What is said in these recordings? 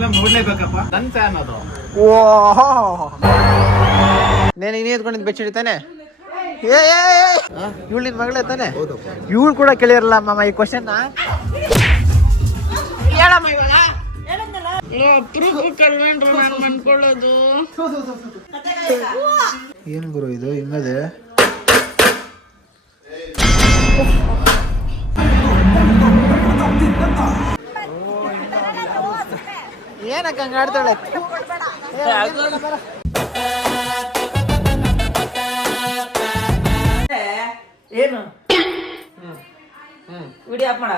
Film ನೋಡ್ಲೇಬೇಕಪ್ಪ, ನನ್ fan ಅದು. ಓಹೋ, ನೀನು ಇನ್ನೇ ಎತ್ಕೊಂಡಿದ್ದು ಬೆಚ್ಚಿಡಿ ತಾನೆ? ಇವಳು ನಿನ್ ಮಗಳೇ ತಾನೆ? ಇವಳು ಕೂಡ ಕೇಳಿರಲ್ಲ ಮಾಮ ಈ ಕ್ವಶನ್. ಏನ್ ಗುರು ಇದು ಹಿಂಗದೆ? ಏನಕ್ಕ ಹಂಗ ಆಡ್ತಾಳೆ? ಏನು ವಿಡಿಯೋ ಆಫ್ ಮಾಡ.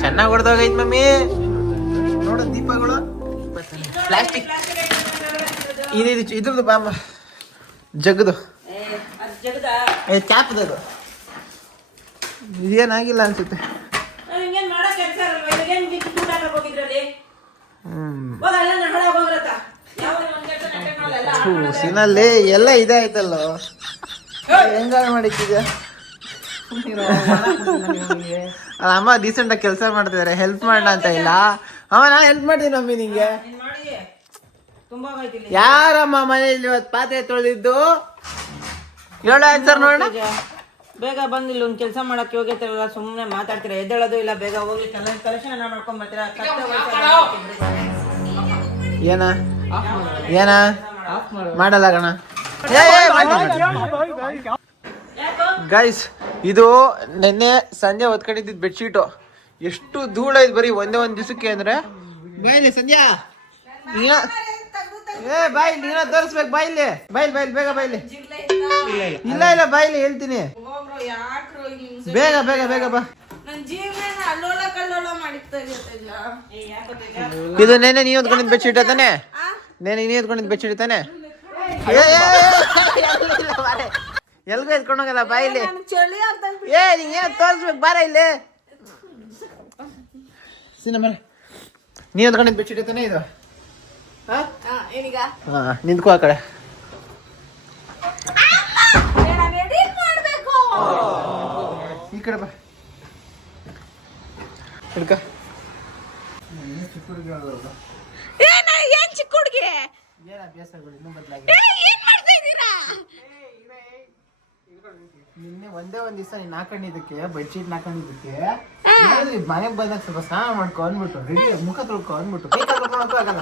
ಚೆನ್ನಾಗಿ ಹೊಡೆದೋಗೈತ್ ಮಮ್ಮಿ. ನೋಡ ದೀಪಗಳು ಪ್ಲಾಸ್ಟಿಕ್ ಇದ್ರದ್ದು ಬಾಮ ಜಗ್ಗದು ಕ್ಯಾಪ್ದು ಅದು ಏನಾಗಿಲ್ಲ ಅನ್ಸುತ್ತೆ. ಸಿನಲ್ಲಿ ಎಲ್ಲ ಇದಾಯ್ತಲ್ಲ, ಹೆಂಗಾರ ಮಾಡಿದ್ಯಾ? ಅಮ್ಮ ಡೀಸೆಂಟ್ ಆಗಿ ಕೆಲಸ ಮಾಡ್ತಿದಾರೆ, ಹೆಲ್ಪ್ ಮಾಡೋಣ ಅಂತ ಇಲ್ಲ. ಅಮ್ಮ ನಾ ಹೆಲ್ಪ್ ಮಾಡ್ತೀನಿ ಮಮ್ಮಿ ನಿಂಗೆ. ಯಾರಮ್ಮ ಮನೇಲಿ ಇವತ್ತು ಪಾತ್ರೆ ತೊಳೆದಿದ್ದು? ಹೇಳ ಆನ್ಸರ್ ನೋಡೋಣ. ಬೇಗ ಬಂದಿಲ್ಲ ಒಂದ್ ಕೆಲಸ ಮಾಡಕ್ಕೆ ಹೋಗಿರ್ತಾರಲ್ಲ, ಸುಮ್ಮನೆ ಮಾತಾಡ್ತೀರಾ, ಎದ್ದೇಳೋದು ಇಲ್ಲ. ಬೇಗ ಹೋಗ್ಲಿ ಕಲೆಕ್ಷನ್ ಮಾಡ್ಕೊಂಡ್ ಬರ್ತೀರಾ. ಏನ ಮಾಡಲ್ಲ ಗಣ. ಗೈಸ್, ಇದು ನಿನ್ನೆ ಸಂಜೆ ಹೊತ್ಕೊಂಡಿದ್ದಿದ್ ಬೆಡ್ಶೀಟು. ಎಷ್ಟು ಧೂಳೈತ್ ಬರೀ ಒಂದೇ ಒಂದ್ ದಿವಸಕ್ಕೆ ಅಂದ್ರೆ. ಬಾಯ್ಲಿ ಸಂಧ್ಯಾ, ಬಾಯ್ ನೀನ ತೋರಿಸ್ಬೇಕು. ಬಾಯ್ಲಿ ಬೇಗ ಬಾಯ್ಲಿ. ಇಲ್ಲ ಬಾಯ್ಲಿ ಹೇಳ್ತೀನಿ. ಬೇಗ ಬೇಗ ಬೇಗ ಬಾ. ಇದು ನೆನೆ ನೀ ಹೊತ್ಕೊಂಡಿದ್ ಬೆಡ್ಶೀಟ್ ತಾನೆ? ನೆನೆ ನೀ ಹೊತ್ಕೊಂಡಿದ್ ಬೆಡ್ಶೀಟ್ ತಾನೆ? ಎಲ್ಗೂ ಎತ್ಕೊಂಡೋಗಲ್ಲ ಬಾಯಿಲಿ. ನಿಂಗೆ ತೋರಿಸ್ಬೇಕು, ಬಾರ ಇಲ್ಲಿ. ಸಿನಿಮಾ ನೀ ಹೊತ್ಕೊಂಡಿದ್ ಬೆಡ್ಶೀಟ್ ತಾನೆ ಇದು? ನಿಂತ್ಕೋ ಆ ಕಡೆ. ಈ ಕಡೆ ಬಾ. ಹಿಡ್ಕ. ಚಿಕ್ಕ ಹುಡುಗಿ ಏನ್ ಅಭ್ಯಾಸಗಳು ಇನ್ನೂ ಬದಲಾಗಿ. ನಿನ್ನೆ ಒಂದೇ ಒಂದ್ ದಿವಸ ನೀನ್ ಹಾಕೊಂಡಿದ್ದಕ್ಕೆ ಬೆಡ್ಶೀಟ್ ಹಾಕೊಂಡಿದ್ದಕ್ಕೆ ಮನೆಗ್ ಬಂದಾಗ ಸ್ವಲ್ಪ ಸ್ನಾನ ಮಾಡ್ಕೊ ಅಂದ್ಬಿಟ್ಟು ರೆಡಿ ಮುಖ ತೊಳ್ಕೊ ಅಂದ್ಬಿಟ್ಟು ಕೈ ತೊಳ್ಕೊಳಕ್ಕೂ ಆಗಲ್ಲ.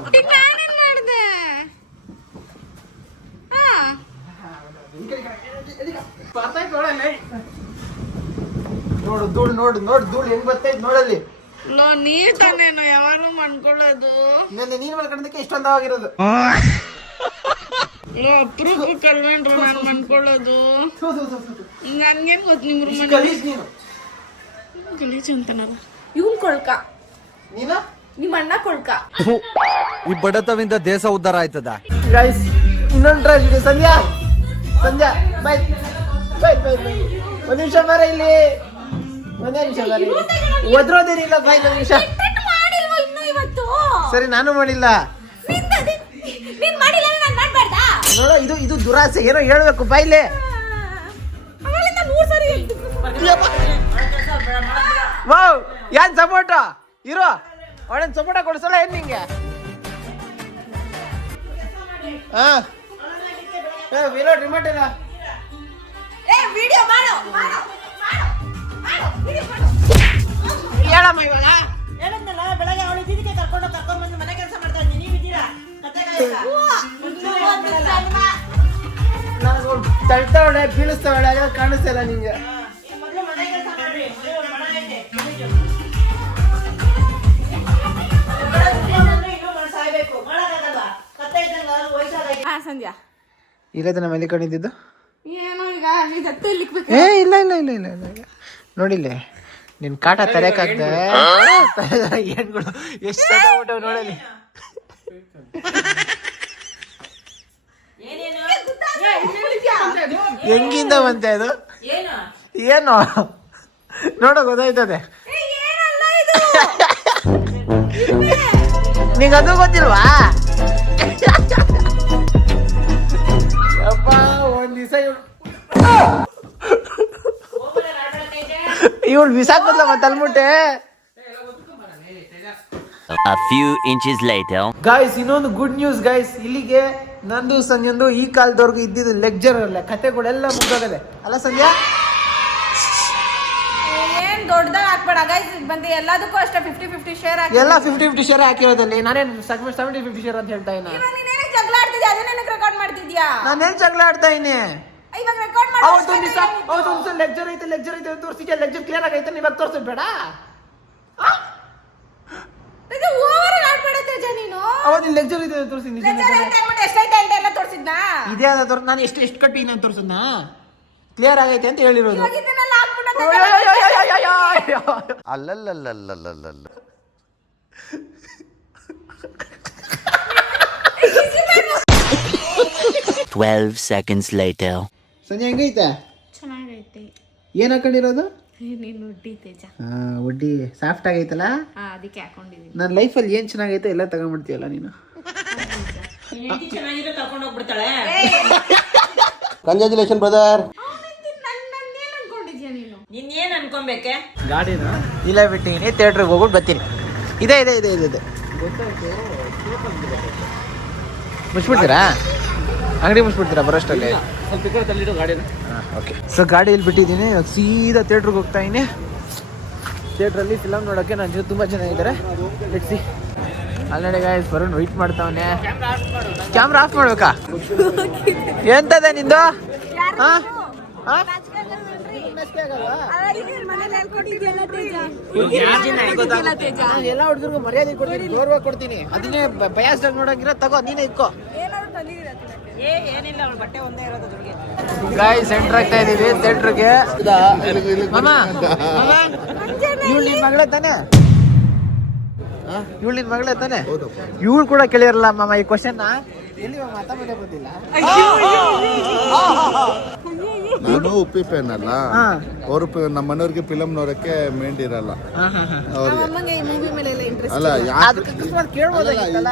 ನೋಡು ಧೂಳು, ನೋಡು ಧೂಳು ಹೆಂಗ್ ಬರ್ತೈತ್ ನೋಡಲ್ಲಿ. ನೀರ್ ತಾನೇನೋ ಯಾರು ಮಾಡ್ಕೊಳ್ಳೋದು. ನೀನ್ ಮಾಡ್ಕೊಂಡಕ್ಕೆ ಇಷ್ಟೊಂದವಾಗಿರೋದು. ಅಪ್ರೂಪ ಕಲ್ವಂಡ್ರು ನಾನು ಮಾಡ್ಕೊಳ್ಳೋದು. ನನ್ಗೇನ್ ಗೊತ್ತು ನಿಮ್ ರೂಮ್ ಗಲೀಜ್ ಅಂತನಲ್ಲ. ಇವ್ನ್ ಕೊಳ್ಕ, ನೀನು ನಿಮ್ಮ ಅಣ್ಣ ಕೊಳ್ಕ. ಈ ಬಡತವಿಂದ ದೇಶ ಉದ್ಧಾರ ಆಯ್ತದ. ಗೈಸ್, ಇನ್ನೊಂದು ಟ್ರಾಜಿಡಿ. ಸಂಧ್ಯಾ ಬಾಯ್. ಒಂದ್ ನಿಮಿಷ ಬರ ಇಲ್ಲಿ. ಒಂದೇ ನಿಮಿಷ ಬರ ಇಲ್ಲಿ. ಒದ್ರೋದೇನಿಲ್ಲ ಬಾಯ್. ಒಂದ್ ನಿಮಿಷ. ಸರಿ, ನಾನು ಮಾಡಿಲ್ಲ. ನೋಡೋ, ಇದು ದುರಾಸೆ. ಏನೋ ಹೇಳ್ಬೇಕು ಬಾಯ್ಲೆ. ವಾವ್, ಏನ್ ಸಪೋರ್ಟ ಇರೋ. ಅವಳೇನ್ ಸಪೋರ್ಟ ಕೊಡ್ಸಲ್ಲ ಏನ್ ನಿಂಗೆ? ವಿನೋಡ್ ರಿಮೋಟ್ ಇಲ್ಲ. ಹೇಳಮ್ಮ ಇವಾಗ. ಹೇಳದ್ನಲ್ಲ ಬೆಳಗ್ಗೆ ಅವಳು ಇದಕ್ಕೆ ಕರ್ಕೊಂಡ್ ಬಂದು ಮನೆ ಕೆಲಸ ಮಾಡ್ತಾ ಇದ್ದೀನಿ. ನೀವಿದ್ದೀರಾ ನಾನು ತಳ್ತಾವಳೆ, ಬೀಳಿಸ್ತಾವಳೆ, ಅದ ಕಾಣಿಸ್ತಲ್ಲ ನಿಂಗೆ. ಸಂಧ್ಯಾ ಇಲ್ಲದ ಮಲ್ಲಿ ಕಣಿದ್ದು ಏನೋ ಈಗ ಇಲ್ಲ ನೋಡಿಲ್ಲ ನಿನ್ ಕಾಟ ತರಕಾಗ್ದ ಏನ್ಗಳು ಎಷ್ಟು ಸತಾಬಿಟ್ಟವ್ ನೋಡಲಿ. ಹೆಂಗಿಂದ ಬಂತೆ ಅದು? ಏನು ನೋಡ ಗೊತ್ತಾಯ್ತದೆ. ನಿಂಗೆ ಅದು ಗೊತ್ತಿಲ್ವಾ? ಅಪ್ಪ ಒಂದ್ ದಿವಸ ಇವಳು ಬಿಸಾಕಲ್ಲ ಮತ್ತೆ ಅಲ್ಮುಟ್ಟೆ. A few inches later. Guys ಇನ್ನೊಂದು ಗುಡ್ ನ್ಯೂಸ್ ಗಾಯ್ಸ್, ಇಲ್ಲಿಗೆ ನಂದು ಸಂಜೆಂದು ಈ ಕಾಲದವರೆಗೂ ಇದ್ದಿದ್ದು ಲೆಕ್ಚರ್ ಅಲ್ಲ ಕತೆಗಳೆಲ್ಲ ಮುಗ್ದೋಗದೆ ಅಲ್ಲ ಸಂಧ್ಯಾ. ಏನ್ ದೊಡ್ಡದಾಗ ಹಾಕ್ಬೇಡ ಗೈಸ್, ಬಂದು ಎಲ್ಲದಕ್ಕೂ ಅಷ್ಟೇ 50-50 ಶೇರ್ ಹಾಕಿ. ಎಲ್ಲ 50-50 ಶೇರ್ ಹಾಕಿರೋದಲ್ಲಿ ನಾನೇನು 70-50 ಶೇರ್ ಅಂತ ಹೇಳ್ತಾ ಇನ್ನ. ಇವಾಗ ನೀನೇನು ಜಗಳ ಆಡ್ತಿದ್ಯಾ, ಅದನ್ನೇನು ರೆಕಾರ್ಡ್ ಮಾಡ್ತಿದ್ಯಾ? ನಾನೇನ್ ಜಗಳ ಆಡ್ತಾ ಇನಿ. ಇವಾಗ ರೆಕಾರ್ಡ್ ಮಾಡಿ ಅವತ್ತೊಂದು ಲೆಕ್ಚರ್ ಐತೆ ತೋರಿಸಿದ್ಯಾ, ಲೆಕ್ಚರ್ ಕ್ಲಿಯರ್ ಆಗೈತೆ, ಇವಾಗ ತೋರಿಸೋದು ಬೇಡ. ಓವರ್ ಆಡ್ಬೇಡ ತೇಜ ನೀನು. ಅವತ್ತು ಲೆಕ್ಚರ್ ಐತೆ ತೋರಿಸಿದ್ನಿ ಎಷ್ಟೈತೆ ಅಂತ ಎಲ್ಲ ತೋರಿಸಿದ್ನಾ? ಇದೇ ಅದ ನಾನು ಎಷ್ಟು ಕಟ್ಟಿನ ಅಂತ ತೋರಿಸಿದ್ನಾ, ಕ್ಲಿಯರ್ ಆಗೈತೆ ಅಂತ ಹೇಳಿರೋದು. ಇವಾಗ ಇದನ್ನೆಲ್ಲ ಹಾಕ್ಬಿಟ್ಟು ಅಲ್ಲಲ್ಲಲ್ಲಲ್ಲಲ್ಲಲ್ಲ 12 seconds later. ಸಂಜೆ ಹೆಂಗೈತೆ? ಚೆನ್ನಾಗೈತೆ. ಏನ್ ಹಾಕೊಂಡಿರೋದು? ನೀನು ಉಡ್ಡಿ ತೇಜ. ಒಡ್ಡಿ ಸಾಫ್ಟ್ ಆಗೈತಲ್ಲ, ಅದಕ್ಕೆ ಹಾಕೊಂಡಿದೀನಿ. ನನ್ನ ಲೈಫಲ್ಲಿ ಏನ್ ಚೆನ್ನಾಗೈತೆ ಎಲ್ಲ ತಗೊಂಡ್ಬಿಡ್ತೀಯಲ್ಲ ನೀನು. ಚೆನ್ನಾಗಿದ್ರೆ ಕರ್ಕೊಂಡು ಹೋಗ್ಬಿಡ್ತಾಳೆ. Congratulation brother. ನೀನ್ ಏನ್ ಅನ್ಕೊಬೇಕೆ? ಗಾಡಿನ ಇಲ್ಲ ಬಿಟ್ಟಿನಿ, ಥಿಯೇಟ್ರಿಗೆ ಹೋಗ್ಬಿಟ್ಟು ಬರ್ತೀನಿ. ಇದೆ ಇದೆ ಇದೆ ಇದೆ ಇದೆ ಮುಚ್ಬಿಡ್ತೀರಾ? ಅಂಗಡಿ ಮುಚ್ಬಿಡ್ತೀರಾ ಬರೋಷ್ಟಲ್ಲಿ? ಓಕೆ. ಸೊ ಗಾಡಿ ಇಲ್ಲಿ ಬಿಟ್ಟಿದ್ದೀನಿ, ಸೀದಾ ಥಿಯೇಟ್ರಿಗೆ ಹೋಗ್ತಾ ಇದ್ದೀನಿ. ಥಿಯೇಟ್ರಲ್ಲಿ ಫಿಲಮ್ ನೋಡೋಕ್ಕೆ ನನ್ನ ಜೊತೆ ತುಂಬ ಜನ ಇದ್ದಾರೆ. ಲೆಟ್ಸಿ ಆಲ್ರೆಡಿ ಗಾಯ್ಸ್ ಬರೋಣ ವೆಯ್ಟ್ ಮಾಡ್ತಾವನೆ. ಕ್ಯಾಮ್ರಾ ಆಫ್ ಮಾಡ್ಬೇಕಾ? ಎಂತದೆ ನಿಂದು? ಹಾಂ ಹಾಂ ಎಲ್ಲ ಹುಡುಗರಿಗೂ ಮರ್ಯಾದೆ ಕೊಡ್ತೀನಿ, ಗೌರವ ಕೊಡ್ತೀನಿ. ಅದನ್ನೇ ಬಯಾಸ್ ನೋಡಂಗಿರ ತಗೋ, ನೀನೇ ಇಕ್ಕೋ. ಏನಿಲ್ಲ, ಅವಳು ಬಟ್ಟೆ ಒಂದೇ ಇರೋದು ಹುಡುಗಿ. ಗಾಯ್ಸ್ ಎಂಟರ್ ಆಗ್ತಾ ಇದೀವಿ ಥಿಯೇಟ್ರಿಗೆ. ಮಾಮ ಇವಳು ನಿನ್ ಮಗಳೇ ತಾನೆ? ಇವಳು ನಿನ್ ಮಗಳೇ ತಾನೆ? ಇವಳು ಕೂಡ ಕೇಳಿರಲ್ಲ ಮಾಮ ಈ ಕ್ವಶನ್. ಎಲ್ಲಿ ಮಾತಾ ಮನೆ ಬಂದಿಲ್ಲ. ನಾನು ಉಪ್ಪಿ ಪೆನ್ ಅಲ್ಲ, ಅವರು ನಮ್ಮ ಮನೆಯವ್ರಿಗೆ ಫಿಲಮ್ ನೋಡಕ್ಕೆ ಮೇಂಡ್ ಇರಲ್ಲ ಅವ್ರಿಗೆ. ಅಲ್ಲ ಅಕಸ್ಮಾತ್ ಕೇಳ್ಬೋದಾಗಿತ್ತಲ್ಲ.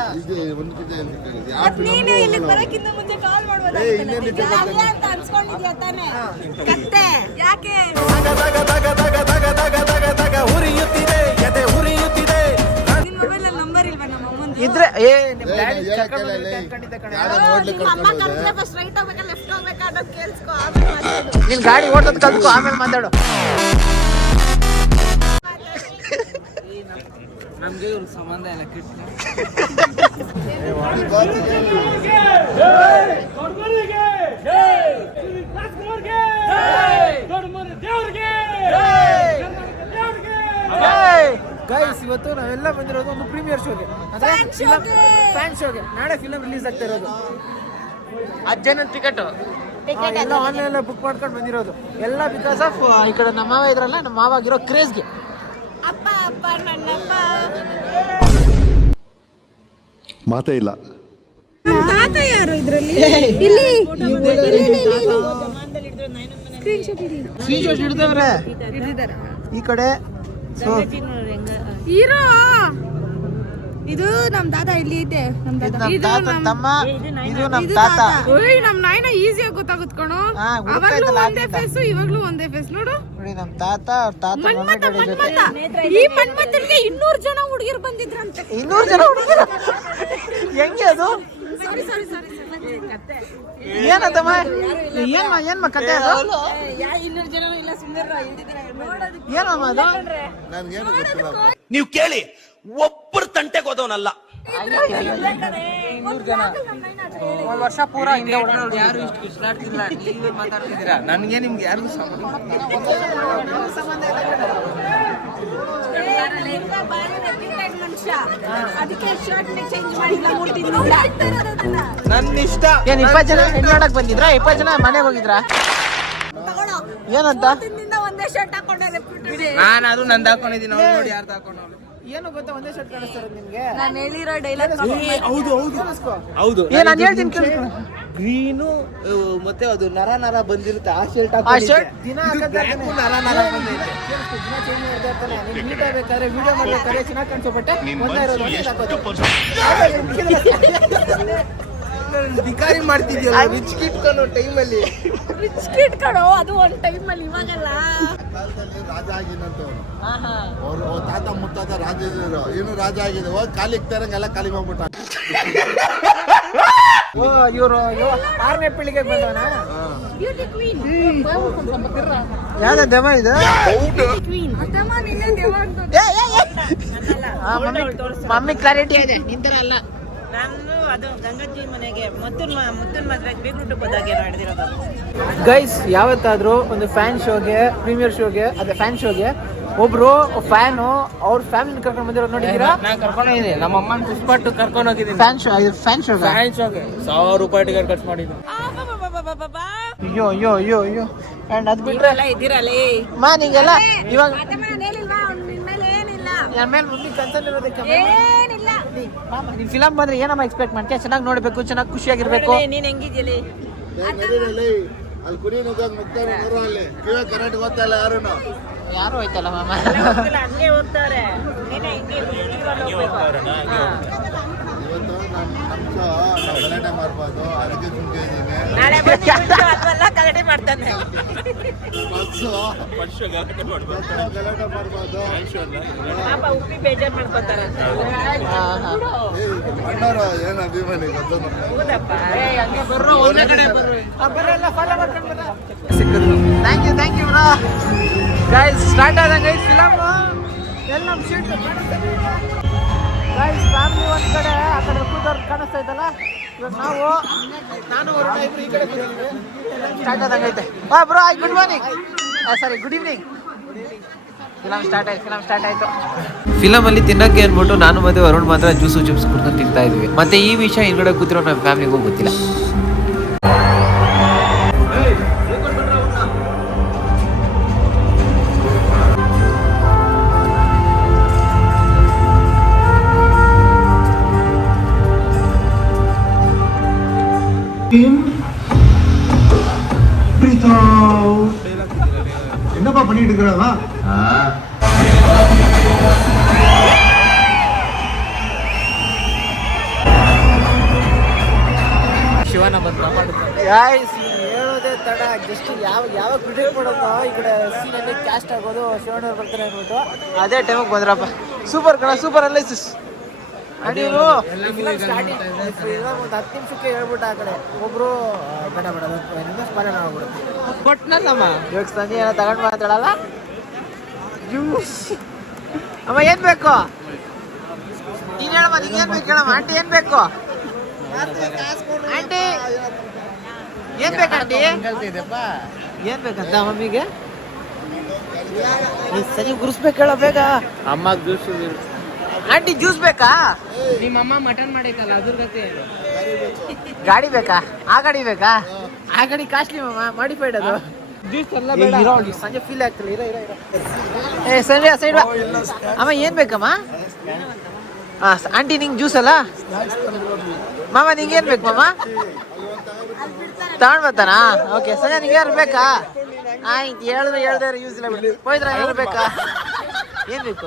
ಇದ್ರೆ ನಿನ್ ಗಾಡಿ ಓಡ್ಸೋದ್ ಕಲ್ತ್ಕೊ, ಆಮೇಲೆ ಮಾತಾಡು. ನಮ್ಗೆ ಇವ್ರ ಸಂಬಂಧ ಎಲ್ಲ ಗೈಸ್ ಇವತ್ತು ನಾವೆಲ್ಲ ಬಂದಿರೋದು ಒಂದು ಪ್ರೀಮಿಯರ್ ಶೋಗೆ, ಅಂದ್ರೆ ಫ್ಯಾನ್ ಶೋಗೆ. ನಾಳೆ ಫಿಲಮ್ ರಿಲೀಸ್ ಆಗ್ತಾ ಇರೋದು. 10 ಜನ ಟಿಕೆಟ್ ಎಲ್ಲ ಆನ್ಲೈನ್ ಬುಕ್ ಮಾಡ್ಕೊಂಡು ಬಂದಿರೋದು ಎಲ್ಲ ಬಿಕಾಸ್ ಆಫ್ ಈ ಕಡೆ ನಮ್ಮ ಮಾವ ಇದ್ರಲ್ಲ, ನಮ್ಮ ಮಾವ ಆಗಿರೋ ಕ್ರೇಜ್ಗೆ. ಮಾತೇ ಇಲ್ಲ. ಸ್ಕ್ರೀನ್ ಶಾಟ್ ಹಿಡಿದವ್ರೆ ಈ ಕಡೆ. ಇದು ನಮ್ ದಾದ ಇಲ್ಲಿ ಇದೆ. ತಮ್ಮ ಇದು ನಮ್ ತಾತ. ನಮ್ ನಾಯಿನ ಈಸಿಯಾಗಿ ಗೊತ್ತಾಗುತ್ತೆ ಕಣೋ. ಅವಾಗ್ಲೂ ಒಂದೇ ಫೇಸ್, ಇವಾಗ್ಲೂ ಒಂದೇ ಫೇಸ್ ನೋಡು. ನೋಡಿ ನಮ್ ತಾತ, ಅವ್ರ ತಾತ ಮಮ್ಮಿ ಡ್ಯಾಡಿ ಜೊತೆ ಈ ಮನ್ಮಥನ್ಗೆ 200 ಜನ ಹುಡುಗಿರು ಬಂದಿದ್ರಂತೆ. 200 ಜನ ಹುಡುಗಿರು? ಹೆಂಗೆ ಅದು? ಏನಂತಮ್ಮ ಏನ್ ಕತೆ ಅದು? 200 ಜನ ಇಲ್ಲ, ಸುಮ್ಮನೆ ಏನಮ್ಮ ಅದು? ನನ್ಗೇನು ಗೊತ್ತಿಲ್ಲ. ನೀವು ಕೇಳಿ, ಒಬ್ಬರು ತಂಟೆಗೆ ಹೋದವನಲ್ಲ. 200 ಜನ ಒಂದ್ ವರ್ಷ ಪೂರ ಹಿಂದೆ ಹೊಡೆದವ್ರು ಯಾರು ಇಷ್ಟು ಕಿಸ್ಲಾಡ್ತಿಲ್ಲ. ನೀವೇ ಮಾತಾಡ್ತಿದ್ದೀರಾ, ನನ್ಗೆ ನಿಮ್ಗೆ ಯಾರು ಸಂಬಂಧ ನನ್ನ ಇಷ್ಟ. ಏನ್ 20 ಜನ ಹೆಣ್ಣು ನೋಡಕ್ ಬಂದಿದ್ರಾ? 20 ಜನ ಮನೆಗೆ ಹೋಗಿದ್ರಾ? ಏನಂತ? ಒಂದೇ ಶರ್ಟ್ ಹಾಕೊಂಡೆ. ನಾನು ಅದು ನಂದು ಹಾಕೊಂಡಿದ್ದೀನಿ, ಅವ್ನು ನೋಡಿ ಯಾರ್ದು ಹಾಕೊಂಡವ್ರು. ಏನು ಗೊತ್ತಾ, ಒಂದೇ ಶರ್ಟ್ ಕಾಣಿಸ್ತಾರೆ ನಿಮ್ಗೆ. ನಾನು ಹೇಳಿರೋ ಡೈಲಾಗ್ ಹೌದು ನಾನು ಹೇಳ್ತೀನಿ ಕೇಳಿಸ್ಕೊ. ಗ್ರೀನು ಮತ್ತೆ ಅದು ನರ ನರ ಬಂದಿರುತ್ತೆ ಆ ಶರ್ಟ್. ಆ ಶರ್ಟ್ ದಿನ ಹಾಕಿದ್ರೆ ನರ ನರ ಬಂದಿರುತ್ತೆ. ದಿನ ಚೇಂಜ್ ಮಾಡ್ತಾ ಇರ್ತಾನೆ. ನೀನು ನೀಟ್ ಆಗಬೇಕಾದ್ರೆ ವಿಡಿಯೋ ಮಾಡ್ಬೇಕಾದ್ರೆ ಚೆನ್ನಾಗಿ ಕಾಣಿಸೋ ಬಟ್ಟೆ ಒಂದೇ ಇರೋದು ಹಾಕೋದು. ಭಿಕಾರಿ ಮಾಡ್ತಿದ್ಯಲ್ಲ ರಿಚ್ ಕಿಟ್ ಕಣೋ ಟೈಮಲ್ಲಿ. ರಿಚ್ ಕಿಡ್ ಕಣೋ, ಅದು ಒಂದು ಟೈಮಲ್ಲಿ, ಇವಾಗಲ್ಲ. ಕಾಲದಲ್ಲಿ ರಾಜ ಆಗಿನಂತವ್ರು ಅವ್ರು ತಾತ ಮುತ್ತಾತ ರಾಜ ಇದ್ರು, ಏನು ರಾಜ ಆಗಿದೆ. ಹೋಗಿ ಖಾಲಿ ಇಕ್ತಾರಂಗೆಲ್ಲ ಖಾಲಿ ಮಾಡ್ಬಿಟ್ಟ. ಇವರು 6ನೇ ಪೀಳಿಗೆ ಬಂದವನ. Beauty queen. ಯಾವ್ದ ದೆವ್ವ ಇದು? ಕ್ವೀನ್. ಅದಮ್ಮ ನಿನ್ನೆ ದೆವ್ವ ಅಂತ. ಮಮ್ಮಿ ಕ್ಲಾರಿಟಿ ಇದೆ, ನಿಂತರ ಅಲ್ಲ. ನಾನು ಅದು ಗಂಗಜ್ಜಿ ಮನೆಗೆ ಮುತ್ತುನ್ ಮದ್ವೆಗೆ ಬೀಗ್ರೂಟಕ್ಕೆ ಹೋದಾಗ ನಡೆದಿರೋದು. ಗೈಸ್, ಯಾವತ್ತಾದ್ರೂ ಒಂದು ಫ್ಯಾನ್ ಶೋಗೆ, ಪ್ರೀಮಿಯರ್ ಶೋಗೆ, ಅದೇ ಫ್ಯಾನ್ ಶೋಗೆ ಒಬ್ರು ಫ್ಯಾನು ಅವ್ರ ಫ್ಯಾಮಿಲಿ ಕರ್ಕೊಂಡು ಬಂದಿರೋ ನೋಡಿದ್ದೀರಾ? ನಾನು ಕರ್ಕೊಂಡಿದ್ದೀನಿ, ನಮ್ಮ ಅಮ್ಮನ ಪುಷ್ಪಟ್ಟು ಕರ್ಕೊಂಡು ಹೋಗಿದ್ದೀನಿ ಫ್ಯಾನ್ ಶೋ, ಇದು ಫ್ಯಾನ್ ಶೋಗೆ ₹1000 ಟಿಕೆಟ್ ಖರ್ಚು ಮಾಡಿದ್ದು. ಅಯ್ಯೋ ಅಯ್ಯೋ ಅಯ್ಯೋ ಅಯ್ಯೋ. ಅಂಡ್ ಅದ್ ಬಿಟ್ರೆ ಇದ್ದೀರಲ್ಲೇ ಮಾ ನಿಂಗೆಲ್ಲ ಇವಾಗ ಏನಿಲ್ವಾ ನಿನ್ ಮೇಲೆ ಏನಿಲ್ಲ, ನನ್ನ ಮೇಲೆ ಮುಂದೆ ಕನ್ಸರ್ನ್ ಇರೋದಕ್ಕೆ ಏನಿಲ್ಲ. ನೀನ್ ಫಿಲಮ್ ಬಂದ್ರೆ ಏನಮ್ಮ ಎಕ್ಸ್ಪೆಕ್ಟ್ ಮಾಡ್ತೀಯ? ಚೆನ್ನಾಗಿ ನೋಡ್ಬೇಕು, ಚೆನ್ನಾಗಿ ಖುಷಿಯಾಗಿರ್ಬೇಕು. ನೀನ್ ಹೆಂಗಿದ್ಯಲಿ? ಅಲ್ಲಿ ಕುಡಿ ನುಗ್ಗಾಗ ನುಗ್ತಾರೆ ಅಲ್ಲಿ ಕಿವ ಕರೆಕ್ಟ್ ಗೊತ್ತಲ್ಲ ಯಾರುನು. ಯಾರು ಹೋಯ್ತಲ್ಲ ಮಾಮ. ಹಂಗೆ ಹೋಗ್ತಾರೆ. ನೀನೇ ಹಿಂಗೆ ಇವತ್ತು ನಮ್ಮ ನಾವು ಗಲಾಟೆ ಮಾಡ್ಬಾರ್ದು, ಅದಕ್ಕೆ ಸುಮ್ಕೆ ಇದ್ದೀನಿ. ನಾಳೆ ಬಂದು ಅದೆಲ್ಲ ಗಲಾಟೆ ಮಾಡ್ತಾನೆ. ಗಲಾಟೆ ಮಾಡ್ಬಾರ್ದು. ಪಾಪ ಉಪ್ಪಿ ಬೇಜಾರ್ ಮಾಡ್ಕೊತಾರಂತೆ. ಅಣ್ಣವ್ರು ಏನು ಅಭಿಮಾನಿ ಗೊತ್ತ. ಹೌದಪ್ಪ. Thank you bro. Guys start ಆದಂಗೆ ಫಿಲಮ್ ಎಲ್ಲ ನಮ್ಮ ಶೀಟ್ ಗೈಸ್. ಫ್ಯಾಮಿಲಿ ಒಂದು ಕಡೆ, ಆ ಕಡೆ ಕೂದೋರು ಕಾಣಿಸ್ತಾ ಇದ್ದಲ್ಲ. ಇವಾಗ ನಾನು ಹೊರಟ ಇಬ್ರು ಈ ಕಡೆ ಕೂತಿದ್ದೀವಿ. ಸ್ಟಾರ್ಟ್ ಆದಂಗೆ ಐತೆ. ಬ್ರೋ, ಗುಡ್ ಮಾರ್ನಿಂಗ್, ಸಾರಿ ಗುಡ್ ಈವ್ನಿಂಗ್. ಫಿಲಮ್ ಸ್ಟಾರ್ಟ್ ಆಯ್ತು. ಫಿಲಮ್ ಅಲ್ಲಿ ತಿನ್ನಕ್ಕೆ ಅನ್ಬಿಟ್ಟು ನಾನು ಮತ್ತೆ ವರುಣ್ ಮಾತ್ರ ಜ್ಯೂಸು ಚಿಪ್ಸ್ ಕುಡ್ಕೊಂಡು ತಿಂತಾ ಇದ್ವಿ. ಮತ್ತೆ ಈ ವಿಷಯ ಹಿಂದ್ಗಡೆ ಕೂತಿರೋ ನಮ್ಮ ಫ್ಯಾಮಿಲಿಗೂ ಗೊತ್ತಿಲ್ಲ. என்னப்பா பண்ணிட்டு இருக்கிறதா? ಶಿವನ ಬಂದು ಹೇಳೋದೇ ತಡ. ಜಸ್ಟ್ ಯಾವಾಗ ಪ್ರಿಡಿಕ್ಟ್ ಮಾಡೋದು ಈ ಕಡೆ ಸೀನಲ್ಲಿ ಕ್ಯಾಸ್ಟ್ ಆಗೋದು ಶಿವಣ್ಣವ್ರು ಬರ್ತಾರೆ ಅಂದ್ಬಿಟ್ಟು ಅದೇ ಟೈಮಿಗೆ ಬಂದ್ರಪ್ಪ. ಸೂಪರ್ ಕಣ, ಸೂಪರ್ ಅನಲೈಸಿಸ್. ನೀವು ಒಂದು 10 ನಿಮಿಷಕ್ಕೆ ಹೇಳ್ಬಿಟ್ಟು ಆ ಕಡೆ ಒಬ್ರು ಬೇಡ ಸ್ಮರಣ ಆಗ್ಬಿಡುತ್ತೆ. ಕೊಟ್ಟನಲ್ಲಮ್ಮ ಇವಾಗ ಸಂಜೆ ಏನೋ ತಗೊಂಡು ಮಾತಾಡಲ್ಲ. ಜ್ಯೂಸ್ ಅಮ್ಮ ಏನ್ ಬೇಕು? ನೀನ್ ಹೇಳಮ್ಮ, ನಿಂಗೆ ಏನ್ ಬೇಕು ಹೇಳಮ್ಮ. ಆಂಟಿ ಏನ್ ಬೇಕು? ಆಂಟಿ ಏನ್ ಬೇಕು? ಆಂಟಿ ಏನ್ ಬೇಕಂತ ಮಮ್ಮಿಗೆ? ಸರಿ ಗುರ್ಸ್ಬೇಕು ಹೇಳ ಬೇಗ. ಅಮ್ಮ ಜ್ಯೂಸ್. ಆಂಟಿ ಜ್ಯೂಸ್ ಬೇಕಾ? ನಿಮ್ಮಮ್ಮ ಮಟನ್ ಮಾಡೈತಲ್ಲ ಅದ್ರ ಗತಿ. ಗಾಡಿ ಬೇಕಾ? ಆ ಗಾಡಿ ಬೇಕಾ? ಆ ಗಾಡಿ ಕಾಸ್ಟ್ಲಿ ಮಾಮ, ಮಾಡಿಫೈಡ್ ಅದು. ಜ್ಯೂಸ್ ಎಲ್ಲ ಬೇಡ, ಸಂಜೆ ಫೀಲ್ ಆಗ್ತಿಲ್ಲ. ಏ ಸಂಜೆ ಸೈಡ್ ಬಾ. ಅಮ್ಮ ಏನ್ ಬೇಕಮ್ಮ? ಆಂಟಿ ನಿಂಗೆ ಜ್ಯೂಸ್ ಅಲ್ಲ ಮಾಮ? ನಿಂಗೆ ಏನ್ ಬೇಕು ಮಾಮ? ತಗೊಂಡ್ ಬರ್ತಾನಾ? ಓಕೆ ಸಂಜೆ ನಿಂಗೆ ಯಾರು ಬೇಕಾ? ಆಯ್ತು, ಹೇಳ್ದೆ ಯೂಸ್ ಇಲ್ಲ ಬಿಡಿ. ಹೋಯ್ದ್ರ ಯಾರು ಬೇಕಾ? ಏನ್ ಬೇಕು?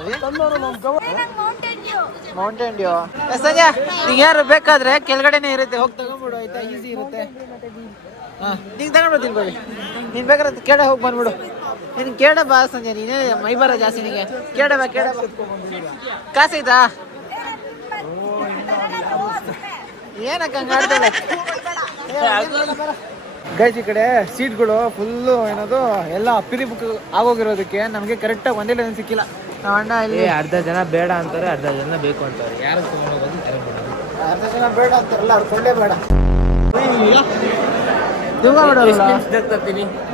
Mountain Dew. ಸಂಜೆ ನಿಂಗೆ ಯಾರು ಬೇಕಾದ್ರೆ ಕೆಳಗಡೆನೆ ಇರುತ್ತೆ, ಹೋಗಿ ತಗೊಂಡ್ಬಿಡು ಆಯ್ತಾ, ಈಸಿ ಇರುತ್ತೆ. ನಿಂಗೆ ತಗೊಂಡ್ಬಿಡ್ತೀನಿ ಬರೀ. ನೀನ್ ಬೇಕಾದ್ರೆ ಕೇಳ ಹೋಗಿ ಬಂದ್ಬಿಡು. ನೀನು ಕೇಳ ಬಾ ಸಂಜೆ, ನೀನೇ ಮೈ ಬರ ಜಾಸ್ತಿ ನಿನಗೆ. ಕೇಳ ಬಾ. ಕಾಸೈತಾ? ಏನಕ್ಕ ಆಡ್ತಾಳೆ ಗೈಸ್. ಈ ಕಡೆ ಸೀಟ್ಗಳು ಫುಲ್ಲು ಏನದು ಎಲ್ಲ ಅಪ್ಪಿರಿ ಬುಕ್ ಆಗೋಗಿರೋದಕ್ಕೆ ನಮಗೆ ಕರೆಕ್ಟಾಗಿ ಒಂದೇ ಲೈನ್ ಸಿಕ್ಕಿಲ್ಲ. ನಾವು ಅಣ್ಣ ಇಲ್ಲಿ ಅರ್ಧ ಜನ ಬೇಡ ಅಂತಾರೆ, ಅರ್ಧ ಜನ ಬೇಕು ಅಂತಾರೆ. ಯಾರು ತಗೊಂಡೋಗೋದು ಅರ್ಧ ಜನ ಬೇಡ ಅಂತಾರಲ್ಲ, ಅವ್ರು ಕೊಂಡೇ ಬೇಡ.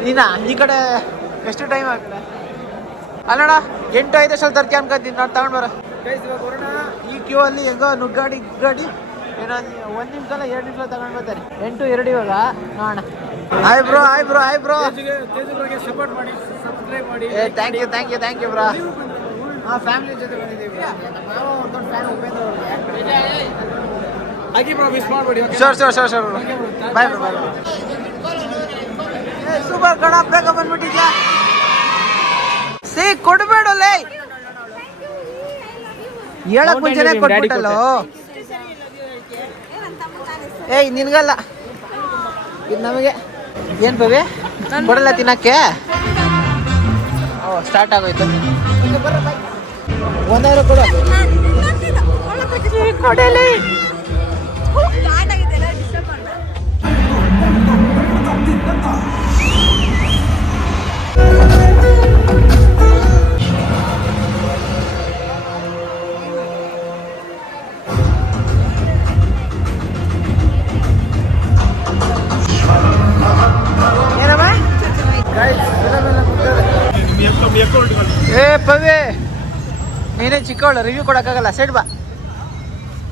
ನೀನ ಈ ಕಡೆ ಎಷ್ಟು ಟೈಮ್ ಆಗ್ತದೆ ಅಲ್ಲಣ್ಣ? 8:05 ಅಷ್ಟಲ್ಲಿ ತರ್ಕೆ ಅನ್ಕೋತೀನಿ ನಾನು. ತಗೊಂಡ್ ಬರ ಗೈಸ್. ಇವಾಗ ಬರೋಣ. ಈ ಕ್ಯೂ ಅಲ್ಲಿ ಹೆಂಗೋ ನುಗ್ಗಾಡಿ ಏನೋ 1 ನಿಮಿಷ 2 ನಿಮಿಷ ತಗೊಂಡ್ ಬರ್ತಾರೆ. 8:02 ಇವಾಗ ನೋಡೋಣ. Hi bro. ಸಪೋರ್ಟ್ ಮಾಡಿ, ಸಬ್ಸ್ಕ್ರೈಬ್ ಮಾಡಿ. Thank you bro. ಫ್ಯಾಮಿಲಿ ಜೊತೆ ಬಂದಿದ್ದೀವಿ. ನಮ್ಮ ಮಾವ ಒಂದು ಫ್ಯಾನ್ ಉಪೇಂದ್ರ ಹಾಗೆ ಬ್ರೋ, ಮಿಸ್ ಮಾಡಬೇಡಿ. ಶೋರ್ ಬಾಯ್ ಬ್ರೋ. ಸೂಪರ್ ಕಣ, ಬೇಗ ಬಂದ್ಬಿಟ್ಟಿದ್ಯಾ? ಕೊಡ್ಬೇಡಲ್ಲೇ, ಹೇಳಕ್ ಮುಂಚೆನೆ ಕೊಟ್ಬಿಟ್ಟಲ್ಲೋ. ಏಯ್ ನಿನ್ಗಲ್ಲ, ಇದು ನಮಗೆ. ಏನು ಪವಿ ಕೊಡಲ್ಲ ತಿನ್ನಕ್ಕೆ? ಓ ಸ್ಟಾರ್ಟ್ ಆಗೋಯ್ತು. ಒಂದಾದ್ರು ಕೊಡು. ಕೊಡಲಿ. ಏ ಪವಿ ನೀನೇ ಚಿಕ್ಕವಳು, ರಿವ್ಯೂ ಕೊಡಕ್ಕಾಗಲ್ಲ. ಸೈಡ್ ಬಾ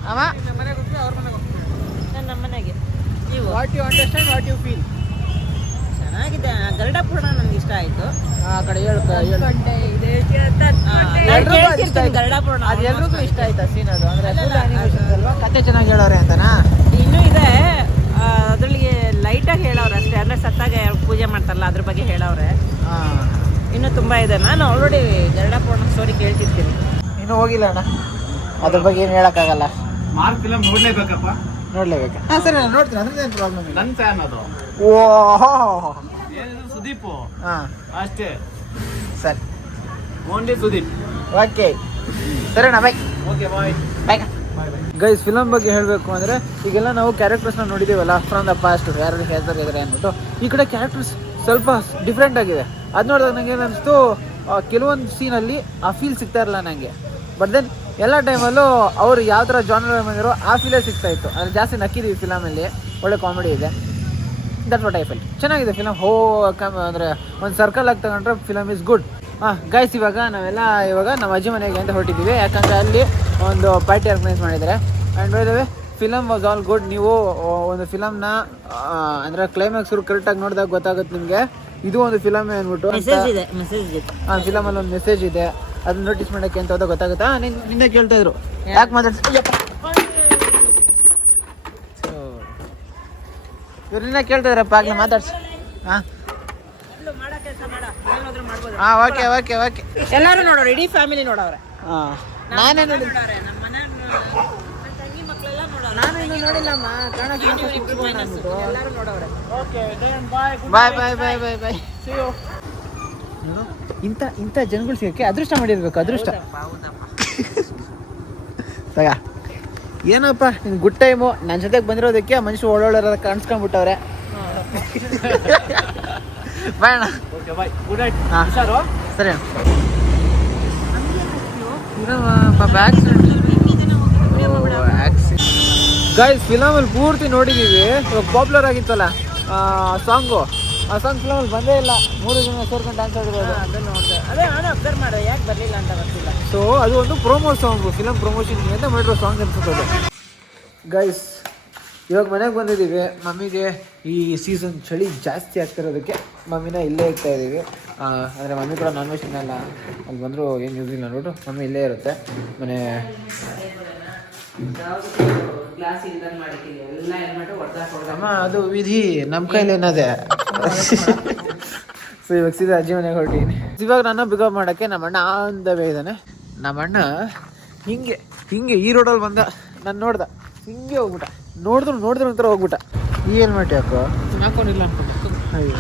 ಅಮ್ಮ. ನಮ್ಮ ಮನೆಗೆ ನೀವು what you understand, what you feel. ಚೆನ್ನಾಗಿದೆ. ಗರುಡ ಪುರಾಣ ನನಗೆ ಇಷ್ಟ ಆಯ್ತು. ಆ ಕಡೆ ಹೇಳು ಗರುಡ ಪುರಾಣ ಅದು ಎಲ್ರಿಗೂ ಇಷ್ಟ ಆಯ್ತಾ ಸೀನ್? ಅದು ಅಂದ್ರೆ ಅಲ್ವಾ, ಕತೆ ಚೆನ್ನಾಗಿ ಹೇಳೋರೆ ಅಂತನಾ? ಇನ್ನೂ ಇದೆ ಅದ್ರೊಳಗೆ ಲೈಟಾಗಿ ಹೇಳವ್ರೆ ಅಷ್ಟೇ. ಅಂದ್ರೆ ಸತ್ತಾಗ ಪೂಜೆ ಮಾಡ್ತಾರಲ್ಲ ಅದ್ರ ಬಗ್ಗೆ ಹೇಳವ್ರೆ. ಇನ್ನೂ ತುಂಬ ಇದೆ. ನಾನು ಆಲ್ರೆಡಿ ಗರುಡ ಪುರಾಣ ಸ್ಟೋರಿ ಕೇಳ್ತಿರ್ತೀನಿ. ಇನ್ನೂ ಹೋಗಿಲ್ಲ ಅಣ್ಣ, ಅದ್ರ ಬಗ್ಗೆ ಏನು ಹೇಳಕ್ಕಾಗಲ್ಲ. ಮಾರ್ಕ್ ಫಿಲಮ್ ನೋಡ್ಲೇಬೇಕಪ್ಪ. ನೋಡ್ಲೇಬೇಕಾ? ಹಾಂ ಸರಿ, ನಾನು ನೋಡ್ತೀನಿ, ಅದ್ರದ್ದೇನು ಪ್ರಾಬ್ಲಮ್ ಇಲ್ಲ. ನನ್ ಫ್ಯಾನ್ ಅದು. ಓಹೋ ಏನಿದು ಸುದೀಪ್ ಹಾಂ ಅಷ್ಟೇ, ಸರಿ ಓನ್ಲಿ ಸುದೀಪ್. ಓಕೆ ಸರಿ ಅಣ್ಣ, bye. Okay bye. Bye guys. Film ಬಗ್ಗೆ ಹೇಳಬೇಕು ಅಂದರೆ ಈಗೆಲ್ಲ ನಾವು ಕ್ಯಾರೆಕ್ಟರ್ಸ್ನ ನೋಡಿದ್ದೀವಲ್ಲ ಫ್ರಮ್ ದ ಪಾಸ್ಟ್, ಯಾರು ಹೇಳ್ತಾರೆ ಅಂದ್ಬಿಟ್ಟು. ಈ ಕಡೆ ಕ್ಯಾರೆಕ್ಟರ್ಸ್ ಸ್ವಲ್ಪ ಡಿಫ್ರೆಂಟ್ ಆಗಿದೆ. ಅದು ನೋಡಿದಾಗ ನನಗೆ ಏನು ಅನಿಸ್ತು, ಕೆಲವೊಂದು ಸೀನಲ್ಲಿ ಆ ಫೀಲ್ ಸಿಗ್ತಾ ಇರಲ್ಲ ನನಗೆ. ಬಟ್ ದೆನ್ ಎಲ್ಲ ಟೈಮಲ್ಲೂ ಅವರು ಯಾವ ಥರ ಜಾನರ್ ಬಂದಿರೋ ಆ ಫೀಲೇ ಸಿಗ್ತಾ ಇತ್ತು. ಅಂದರೆ ಜಾಸ್ತಿ ನಕ್ಕಿದ್ದೀವಿ ಫಿಲಮಲ್ಲಿ, ಒಳ್ಳೆ ಕಾಮಿಡಿ ಇದೆ. That what I felt. ಚೆನ್ನಾಗಿದೆ ಫಿಲಮ್. ಅಂದರೆ ಒಂದು ಸರ್ಕಲ್ ಆಗಿ ತಗೊಂಡ್ರೆ ಫಿಲಮ್ ಇಸ್ ಗುಡ್. ಗೈಸ್ ಇವಾಗ ನಮ್ಮ ಅಜ್ಜಿ ಮನೆಗೆ ಅಂತ ಹೊರಟಿದ್ದೀವಿ. ಯಾಕಂದರೆ ಅಲ್ಲಿ ಒಂದು ಪಾರ್ಟಿ ಆರ್ಗನೈಸ್ ಮಾಡಿದ್ದಾರೆ. And by the way film was all good. ನೀವು ಒಂದು ಫಿಲಮ್ನ ಅಂದರೆ ಕ್ಲೈಮ್ಯಾಕ್ಸ್ ಕರೆಕ್ಟಾಗಿ ನೋಡಿದಾಗ ಗೊತ್ತಾಗುತ್ತೆ ನಿಮಗೆ ಇದು ಒಂದು ಫಿಲಮ್ ಅಂದ್ಬಿಟ್ಟು. ಫಿಲಮಲ್ಲಿ ಒಂದು ಮೆಸೇಜ್ ಇದೆ, ಅದನ್ನ ನೋಟಿಸ್ ಮಾಡೋಕ್ಕೆ ಅಂತ ಹೋದಾಗ ಗೊತ್ತಾಗುತ್ತಾ? ನಿನ್ನೆ ಕೇಳ್ತಾ ಇದ್ರು ಯಾಕೆ ಇವ್ರು ನಿನ್ನೆ ಕೇಳ್ತಾ ಇದ್ರಪ್ಪ, ಆಗಲೇ ಮಾತಾಡ್ಸಿ. ಹಾಂ ಓಕೆ ಓಕೆ ಓಕೆ. ಎಲ್ಲರೂ ನೋಡೋರು, ಇಡೀ ಫ್ಯಾಮಿಲಿ ನೋಡವ್ರೆ. ಹಾಂ ನಾನೇ ನೋಡಿ, ನಮ್ಮ ಮನೆ ತಂಗಿ ಮಕ್ಕಳೆಲ್ಲ ನೋಡೋರು. ನಾನು ಇನ್ನೂ ನೋಡಿಲ್ಲಮ್ಮ. ಎಲ್ಲರೂ ನೋಡವ್ರೆ. ಬಾಯ್ ಬಾಯ್ ಬಾಯ್ ಬಾಯ್ ಬಾಯ್. ನೋಡು, ಇಂಥ ಜನಗಳು ಸಿಗೋಕ್ಕೆ ಅದೃಷ್ಟ ಮಾಡಿರ್ಬೇಕು. ಅದೃಷ್ಟ ತಗ. ಏನಪ್ಪ ನಿನ್ ಗುಡ್ ಟೈಮು. ನನ್ನ ಜೊತೆಗೆ ಬಂದಿರೋದಕ್ಕೆ ಮನುಷ್ಯರು ಒಳ್ಳೊಳ್ಳೆ ಕಾಣಿಸ್ಕೊಂಡ್ಬಿಟ್ಟವ್ರೆ. ಬಾಯ್ ಅಣ್ಣ. Okay bye. Good night. ಹಾಂ ಹುಷಾರು. ಸರಿ ಅಣ್ಣ. ಗೈಸ್ ಫಿಲಮಲ್ಲಿ ಪೂರ್ತಿ ನೋಡಿದ್ದೀವಿ. ಇವಾಗ ಪಾಪ್ಯುಲರ್ ಆಗಿತ್ತಲ್ಲ ಸಾಂಗು, ಆ ಸಾಂಗ್ ಫಿಲಮಲ್ಲಿ ಬಂದೇ ಇಲ್ಲ. 3 ಜನ ಸೇರ್ಕೊಂಡು ಡ್ಯಾನ್ಸ್ ಆಡಿರೋದು. ಅದೇ ನಾನು ಅಬ್ಸರ್ವ್ ಮಾಡಿದೆ, ಯಾಕೆ ಬರಲಿಲ್ಲ ಅಂತ ಗೊತ್ತಿಲ್ಲ. ಸೊ ಅದು ಒಂದು ಪ್ರೋಮೋ ಸಾಂಗು, ಫಿಲಮ್ ಪ್ರಮೋಷನ್ ಅಂತ ಮಾಡಿರೋ ಸಾಂಗ್ ಅನ್ಸುತ್ತದೆ. ಗೈಸ್ ಇವಾಗ ಮನೆಗೆ ಬಂದಿದ್ದೀವಿ. ಮಮ್ಮಿಗೆ ಈ ಸೀಸನ್ ಚಳಿ ಜಾಸ್ತಿ ಆಗ್ತಿರೋದಕ್ಕೆ ಮಮ್ಮಿನ ಇಲ್ಲೇ ಇರ್ತಾ ಇದ್ದೀವಿ. ಅಂದರೆ ಮಮ್ಮಿ ಕೂಡ ನಾನ್ ವೆಜ್ ತಿನ್ನಲ್ಲ, ಅಲ್ಲಿ ಬಂದರೂ ಏನು ಯೂಸ್ ಇಲ್ಲ ಅಂದ್ಬಿಟ್ಟು ಮಮ್ಮಿ ಇಲ್ಲೇ ಇರುತ್ತೆ ಮನೆ. ಅಮ್ಮ ಅದು ವಿಧಿ, ನಮ್ಮ ಕೈಲಿ ಏನದೆ. ಸೊ ಇವಾಗ ಸೀದಾ ಅಜ್ಜಿ ಮನೆಗೆ ಹೊರಟಿದ್ದೀನಿ. ಇವಾಗ ನಾನು ಬಿಕಪ್ ಮಾಡೋಕ್ಕೆ ನಮ್ಮ ಅಣ್ಣ ಆನ್ ದ ವೇ ಇದ್ದಾನೆ. ನಮ್ಮ ಅಣ್ಣ ಹಿಂಗೆ ಈ ರೋಡಲ್ಲಿ ಬಂದ, ನಾನು ನೋಡ್ದೆ, ಹಿಂಗೆ ಹೋಗ್ಬಿಟ್ಟ. ನೋಡಿದ್ರು ಒಂಥರ ಹೋಗ್ಬಿಟ್ಟ. ಈ ಹೆಲ್ಮೆಟ್ ಯಾಕೋ ಹಾಕೊಂಡಿಲ್ಲ ಅನ್ಕೊಂಡು. ಅಯ್ಯೋ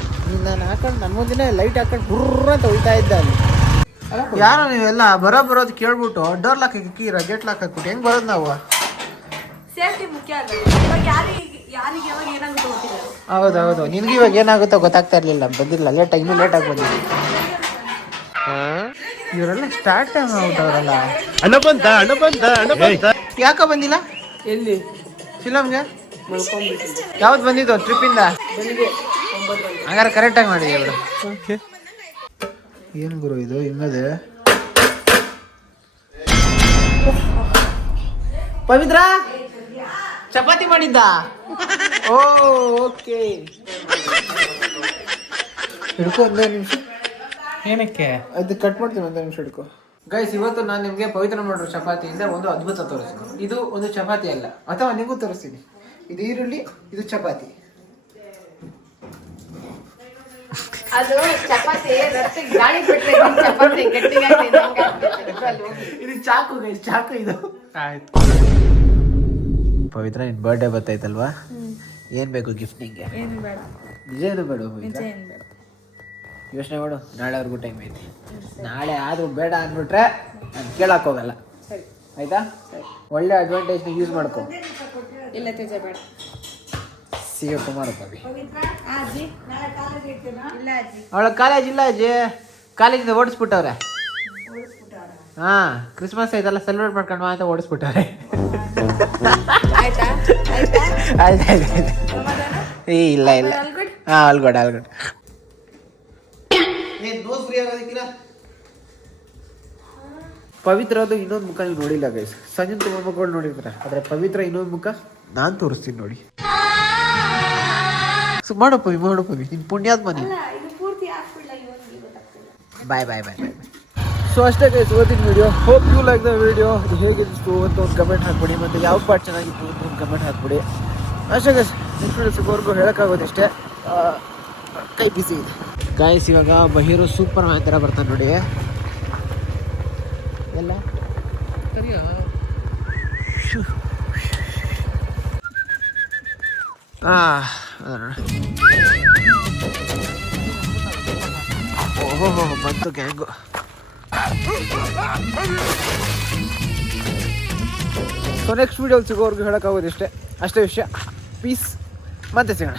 ನಾನು ಹಾಕೊಂಡು ನನ್ನ ಮುಂದಿನ ಲೈಟ್ ಹಾಕೊಂಡು ಬುರ್ರ ಅಂತ ಹೋಗ್ತಾ ಇದ್ದ ಅಲ್ಲಿ. ಯಾರೋ ನೀವೆಲ್ಲ ಬರೋದು ಕೇಳ್ಬಿಟ್ಟು ಡೋರ್ ಲಾಕ್ ಹಾಕಿರ, ಗೇಟ್ ಲಾಕ್ ಹಾಕ್ಬಿಟ್ಟು ಹೆಂಗೆ ಬರೋದು ನಾವು? ಸೇಫ್ಟಿ ಮುಖ್ಯ ಆಗುತ್ತೆ. ಇವಾಗ ಯಾರಿಗೆ ಯಾವಾಗ ಏನಾಗುತ್ತೋ ಗೊತ್ತಿಲ್ಲ. ಹೌದೌದು, ನಿನ್ಗೆ ಇವಾಗ ಏನಾಗುತ್ತೋ ಗೊತ್ತಾಗ್ತಾ ಇರಲಿಲ್ಲ. ಬಂದಿಲ್ಲ, ಇನ್ನೂ ಲೇಟಾಗಿ ಬಂದಿಲ್ಲ. ಇವರೆಲ್ಲ ಸ್ಟಾರ್ಟ್ ಟೈಮ್ ಆಗ್ಬಿಟ್ಟವ್ರಲ್ಲ. ಯಾಕೆ ಬಂದಿಲ್ಲ? ಎಲ್ಲಿ ಫಿಲಮ್ಗೆ ಯಾವ್ದು ಬಂದಿದ್ದು ಟ್ರಿಪ್ಪಿಂದ? ಹಂಗಾರೆ ಕರೆಕ್ಟಾಗಿ ಮಾಡಿದ್ವಿ ಅವರು. ಏನು ಗುರು ಇದು ಹಿಂಗದೆ? ಪವಿತ್ರ ಚಪಾತಿ ಮಾಡಿದ್ದ? ಓ ಓಕೆ, ಹಿಡ್ಕೊ ಒಂದೇ ನಿಮಿಷ. ಏನಕ್ಕೆ ಅದು ಕಟ್ ಮಾಡ್ತೀನಿ, ಒಂದೇ ನಿಮಿಷ ಹಿಡ್ಕೊ. ಗೈಸ್ ಇವತ್ತು ನಾನು ನಿಮಗೆ ಪವಿತ್ರ ಮಾಡಿರೋ ಚಪಾತಿಯಿಂದ ಒಂದು ಅದ್ಭುತ ತೋರಿಸ್ತೀನಿ. ಇದು ಒಂದು ಚಪಾತಿ ಅಲ್ಲ, ಅಥವಾ ನಿಮಗೂ ತೋರಿಸ್ತೀನಿ. ಇದು ಈರುಳ್ಳಿ, ಇದು ಚಪಾತಿ. ಅದು ಚಪಾತಿ ಗಾಳಿ ಬಿಟ್ರೆ ಚಪಾತಿ ಗಟ್ಟಿಯಾಗಿ ಇದು ಚಾಕು ಗೈಸ್, ಚಾಕು ಇದು. ಆಯ್ತು ಪವಿತ್ರ, ನಿನ್ ಬರ್ಡೇ ಬರ್ತೈತಲ್ವಾ? ಏನು ಬೇಕು ಗಿಫ್ಟ್ ನಿಂಗೆ? ಏನು ಬೇಡ, ನಿಜ ಏನು ಬೇಡ? ನಿಜ ಏನು ಬೇಡ. ಯೋಚನೆ ಮಾಡು, ನಾಳೆವರೆಗೂ ಟೈಮ್ ಐತಿ. ನಾಳೆ ಆದರೂ ಬೇಡ ಅಂದ್ಬಿಟ್ರೆ ನಾನು ಕೇಳಕ್ಕೆ ಹೋಗಲ್ಲ. ಸರಿ ಆಯ್ತಾ? ಒಳ್ಳೆ ಅಡ್ವಾಂಟೇಜ್ನ ಯೂಸ್ ಮಾಡ್ಕೊ. ಇಲ್ಲ ತೇಜ ಬೇಡ. See you Kumar Pavi. ಅಜ್ಜಿ ಇಲ್ಲ ಅಜ್ಜಿ, ಅವಳ ಕಾಲೇಜ್ ಇಲ್ಲ ಅಜ್ಜಿ, ಕಾಲೇಜಿಂದ ಓಡಿಸ್ಬಿಟ್ಟವ್ರೆ. ಹಾಂ, ಕ್ರಿಸ್ಮಸ್ ಐತಲ್ಲ ಸೆಲೆಬ್ರೇಟ್ ಮಾಡ್ಕೊಂಡು ಅಂತ ಓಡಿಸ್ಬಿಟ್ಟವ್ರೆ. ಆಯ್ತಾ ಆಯ್ತಾ ಆಯ್ತು ಆಯ್ತು ಆಯ್ತು. ಸಮಾಧಾನ? ಏ ಇಲ್ಲ ಇಲ್ಲ. All good? ಹಾಂ, ಅಲ್ಗೊಡ್ ಅಲ್ಗೊಡ್. ಪವಿತ್ರದು ಇನ್ನೊಂದು ಮುಖ ನೀವು ನೋಡಿಲ್ಲ ಗೈಸ್. ಸಂಜನ್ ತುಂಬ ಮುಖಗಳು ನೋಡಿರ್ತಾರೆ, ಆದರೆ ಪವಿತ್ರ ಇನ್ನೊಂದು ಮುಖ ನಾನು ತೋರಿಸ್ತೀನಿ ನೋಡಿ. ಸೊ ಮಾಡೋ ಪವಿ, ನಿನ್ನ ಪುಣ್ಯಾತ್ಮ ನೀನು. ಇದು ಪೂರ್ತಿ ಆಗ್ಬಿಡಲ್ಲ, ಇವನಿಗೆ ಗೊತ್ತಾಗ್ತಿಲ್ಲ. Bye bye bye bye. So ಅಷ್ಟೇ ಗೈಸ್ ಇವತ್ತಿನ video. Hope you like the video. ಹೇಗಿತ್ತು ಅಂತ ಒಂದು ಕಮೆಂಟ್ ಹಾಕ್ಬಿಡಿ, ಮತ್ತು ಯಾವ ಪಾರ್ಟ್ ಚೆನ್ನಾಗಿತ್ತು ಅಂತ ಒಂದು ಕಮೆಂಟ್ ಹಾಕ್ಬಿಡಿ. ಅಷ್ಟೇ ಗೈಸ್, ನೆಕ್ಸ್ಟ್ ವಿಡಿಯೋ ಸಿಗೋವರೆಗೂ ಹೇಳೋಕ್ಕಾಗೋದಿಷ್ಟೇ, ಕೈ ಬಿಸಿ ಇದೆ ಗಾಯ್ಸ್. ಇವಾಗ ಬಹೀರೋ ಸೂಪರ್ ಮ್ಯಾನ್ ಥರ ಬರ್ತಾನೆ ನೋಡಿ. ಎಲ್ಲ ಓಹೋ ಬಂತು ಗ್ಯಾಂಗು. ಸೊ ನೆಕ್ಸ್ಟ್ ವಿಡಿಯೋಲಿ ಸಿಗೋವರೆಗೂ ಹೇಳೋಕ್ಕಾಗೋದಿಷ್ಟೇ, ಅಷ್ಟೇ ವಿಷಯ. ಪೀಸ್, ಮತ್ತೆ ಸಿಗೋಣ.